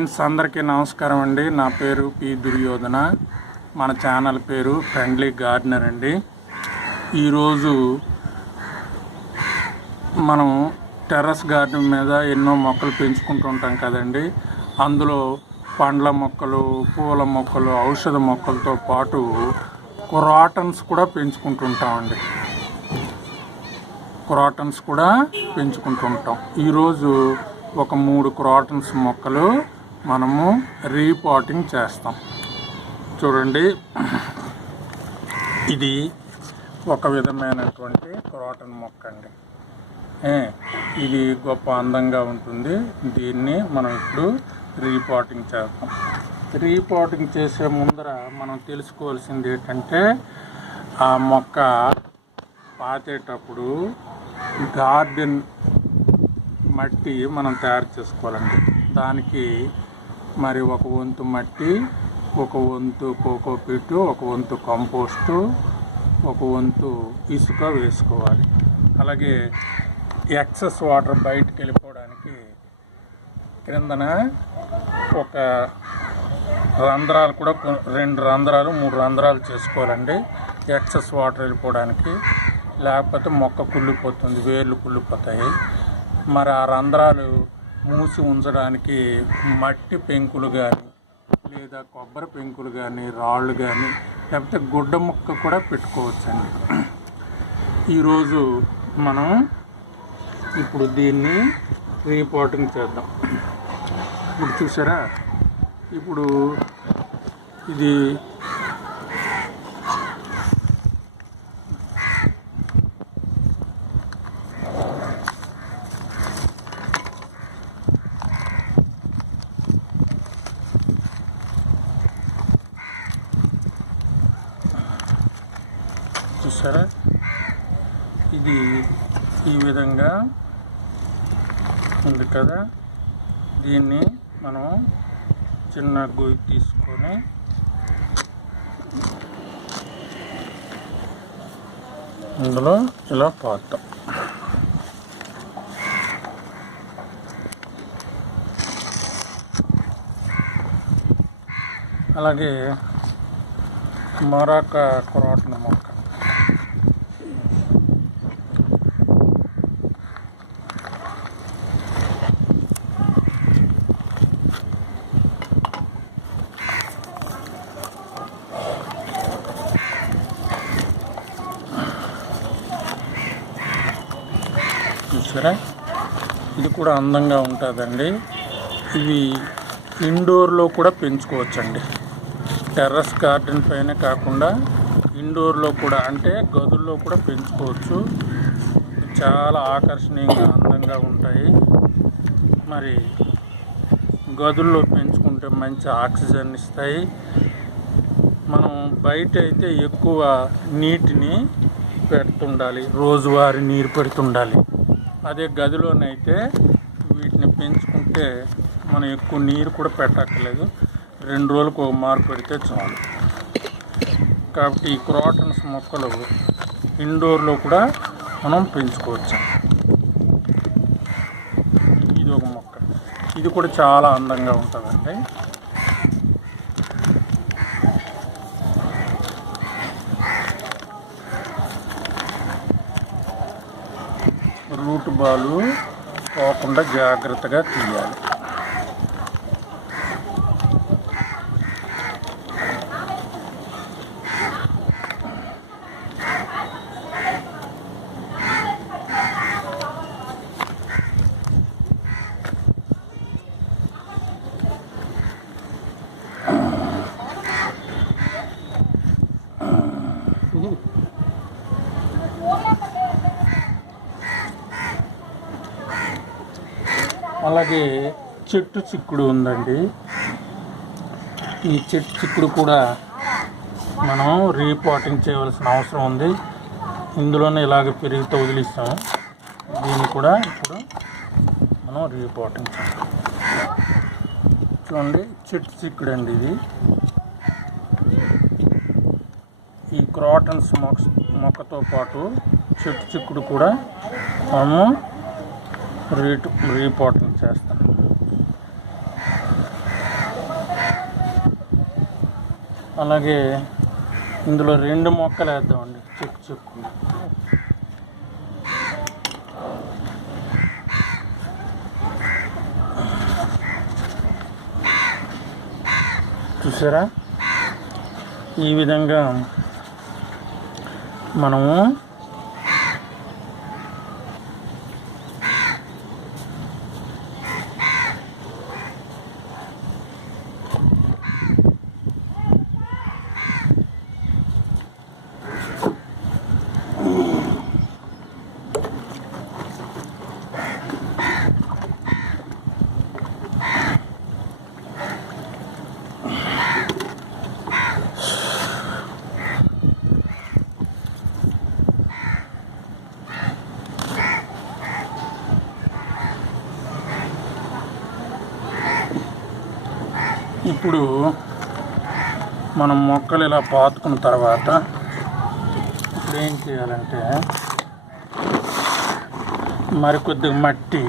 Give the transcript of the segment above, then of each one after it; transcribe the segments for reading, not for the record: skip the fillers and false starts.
Friends అందరికీ నమస్కారం అండి. నా పేరు duryodhana. మన ఛానల్ పేరు ఫ్రెండ్లీ గార్డెనర్ అండి. ఈరోజు మనం టెర్రస్ గార్డెన్ మీద ఎన్నో మొక్కలు పెంచుకుంటూ ఉంటాం కదండి. అందులో పండ్ల మొక్కలు, పూల మొక్కలు, ఔషధ మొక్కలతో పాటు క్రోటన్స్ కూడా పెంచుకుంటుంటామండి. క్రోటన్స్ కూడా పెంచుకుంటుంటాం. ఈరోజు ఒక 3 క్రోటన్స్ మొక్కలు మనము రీపాటింగ్ చేస్తాం. చూడండి, ఇది ఒక విధమైనటువంటి క్రోటన్ మొక్క అండి. ఇది గొప్ప అందంగా ఉంటుంది. దీన్ని మనం ఇప్పుడు రీపాటింగ్ చేస్తాం. రీపాటింగ్ చేసే ముందర మనం తెలుసుకోవాల్సింది ఏంటంటే, ఆ మొక్క పాతేటప్పుడు గార్డెన్ మట్టి మనం తయారు చేసుకోవాలండి. దానికి మరి ఒక వంతు మట్టి, ఒక వంతు కోకోపీటు, ఒక వంతు కంపోస్టు, ఒక వంతు ఇసుక వేసుకోవాలి. అలాగే ఎక్సెస్ వాటర్ బయటకు వెళ్ళిపోవడానికి క్రిందన ఒక రంధ్రాలు కూడా 2 రంధ్రాలు 3 రంధ్రాలు చేసుకోవాలండి. ఎక్సెస్ వాటర్ వెళ్ళిపోవడానికి, లేకపోతే మొక్క కుళ్ళిపోతుంది, వేర్లు కుళ్ళిపోతాయి. మరి ఆ రంధ్రాలు మూసి ఉంచడానికి మట్టి పెంకులు కానీ, లేదా కొబ్బరి పెంకులు కానీ, రాళ్ళు కానీ, లేకపోతే గుడ్డ ముక్క కూడా పెట్టుకోవచ్చండి. ఈరోజు మనం ఇప్పుడు దీన్ని రీపాటింగ్ చేద్దాం. ఇప్పుడు చూసారా, ఇప్పుడు ఇది చూసారా, ఇది ఈ విధంగా ఉంది కదా. దీన్ని మనం చిన్న గొయ్యి తీసుకొని ఇందులో ఇలా పాతాం. అలాగే మరొక క్రోటన్ మొక్క, చూసారా, ఇది కూడా అందంగా ఉంటుందండి. ఇవి ఇండోర్లో కూడా పెంచుకోవచ్చండి. టెర్రస్ గార్డెన్ పైన కాకుండా ఇండోర్లో కూడా, అంటే గదుల్లో కూడా పెంచుకోవచ్చు. చాలా ఆకర్షణీయంగా అందంగా ఉంటాయి. మరి గదుల్లో పెంచుకుంటే మంచి ఆక్సిజన్ ఇస్తాయి. మనం బయట అయితే ఎక్కువ నీటిని పెడుతుండాలి, రోజువారీ నీరు పెడుతుండాలి. అదే గదిలోనైతే వీటిని పెంచుకుంటే మనం ఎక్కువ నీరు కూడా పెట్టక్కర్లేదు, 2 రోజులకు ఒక మారు పెడితే చాలు. కాబట్టి ఈ క్రోటన్స్ మొక్కలు ఇండోర్లో కూడా మనం పెంచుకోవచ్చు. ఇది ఒక మొక్క, ఇది కూడా చాలా అందంగా ఉంటుందండి. రూట్ బాలు పోకుండా జాగ్రత్తగా తీయాలి. అలాగే చెట్టు చిక్కుడు ఉందండి. ఈ చెట్టు చిక్కుడు కూడా మనం రీపాటింగ్ చేయవలసిన అవసరం ఉంది. ఇందులోనే ఇలాగ పెరిగితే వదిలిస్తాము. దీన్ని కూడా ఇప్పుడు మనం రీపాటింగ్ చేస్తాం. చూడండి, చెట్టు చిక్కుడు అండి ఇది. ఈ క్రోటన్స్ మొక్కతో పాటు చెట్టు చిక్కుడు కూడా మనము రీపాటింగ్ చేస్తాం. అలాగే ఇందులో 2 మొక్కలు వేద్దామండి, చెక్కు చూసారా. ఈ విధంగా మనము ఇప్పుడు మనం మొక్కలు ఇలా పాతుకున్న తర్వాత ఇప్పుడు ఏం చేయాలంటే మరికొద్దిగా మట్టి,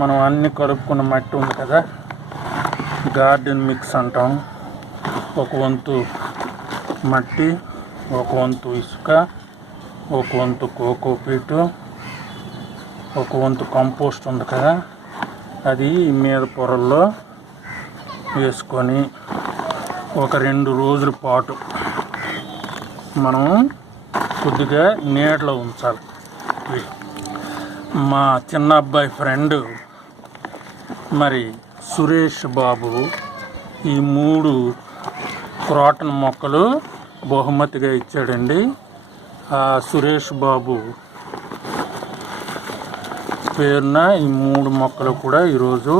మనం అన్ని కలుపుకున్న మట్టి ఉంది కదా, గార్డెన్ మిక్స్ అంటాం. ఒక వంతు మట్టి, ఒక వంతు ఇసుక, ఒక వంతు కోకోపీటు, ఒక వంతు కంపోస్ట్ ఉంది కదా, అది మీద పొరల్లో వేసుకొని ఒక 2 రోజుల పాటు మనం కొద్దిగా నీడలో ఉంచాలి. మా చిన్న అబ్బాయి ఫ్రెండ్ మరి సురేష్ బాబు ఈ 3 క్రోటన్ మొక్కలు బహుమతిగా ఇచ్చాడండి. ఆ సురేష్ బాబు పేరున ఈ 3 మొక్కలు కూడా ఈరోజు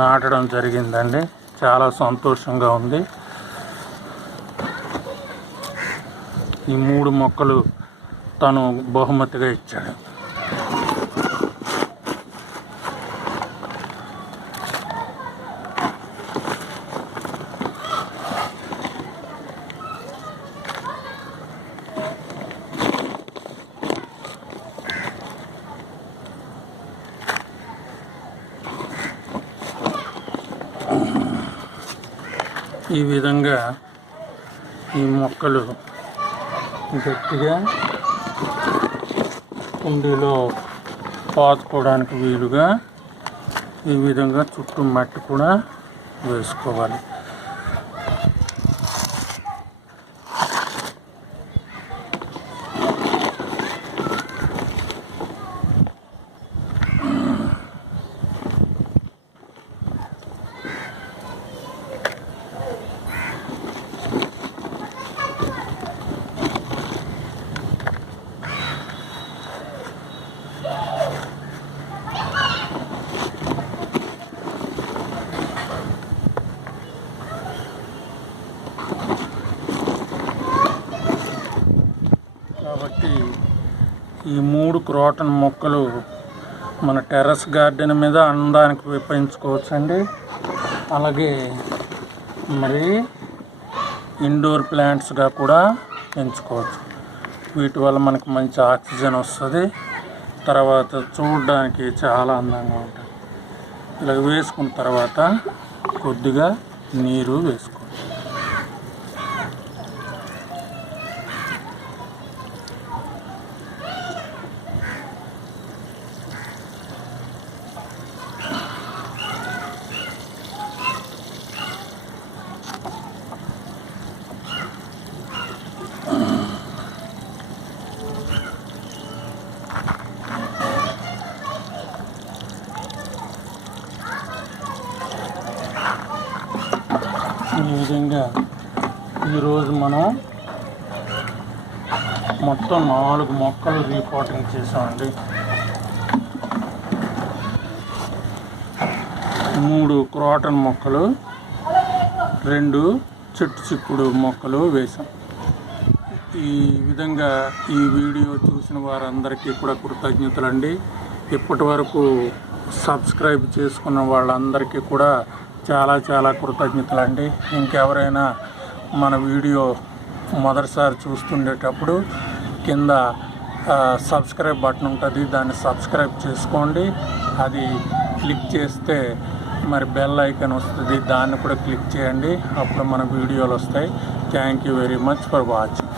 నాటడం జరిగిందండి. చాలా సంతోషంగా ఉంది. ఈ 3 మొక్కలు తను బహుమతిగా ఇచ్చాడు. ఈ విధంగా ఈ మొక్కలు గట్టిగా కుండీలో పాతుకోవడానికి వీలుగా ఈ విధంగా చుట్టూ మట్టి కూడా వేసుకోవాలి. కాబట్టి ఈ 3 క్రోటన్ మొక్కలు మన టెర్రస్ గార్డెన్ మీద అందానికి పెంచుకోవచ్చండి. అలాగే మరి ఇండోర్ ప్లాంట్స్గా కూడా పెంచుకోవచ్చు. వీటి వల్ల మనకు మంచి ఆక్సిజన్ వస్తుంది. తర్వాత చూడడానికి చాలా అందంగా ఉంటుంది. ఇలా వేసుకున్న తర్వాత కొద్దిగా నీరు వేసుకోవాలి. ఈ విధంగా ఈరోజు మనం మొత్తం 4 మొక్కలు రీపాటింగ్ చేసామండి. 3 క్రోటన్ మొక్కలు, 2 చెట్టు చిక్కుడు మొక్కలు వేసాం. ఈ విధంగా ఈ వీడియో చూసిన వారందరికీ కూడా కృతజ్ఞతలండి. ఇప్పటి వరకు సబ్స్క్రైబ్ చేసుకున్న వాళ్ళందరికీ కూడా చాలా చాలా కృతజ్ఞతలండి. ఇంకెవరైనా మన వీడియో మొదటిసారి చూస్తుండేటప్పుడు కింద సబ్స్క్రైబ్ బటన్ ఉంటుంది, దాన్ని సబ్స్క్రైబ్ చేసుకోండి. అది క్లిక్ చేస్తే మరి బెల్ ఐకాన్ వస్తుంది, దాన్ని కూడా క్లిక్ చేయండి. అప్పుడు మనకు వీడియోలు వస్తాయి. Thank you very much for watching.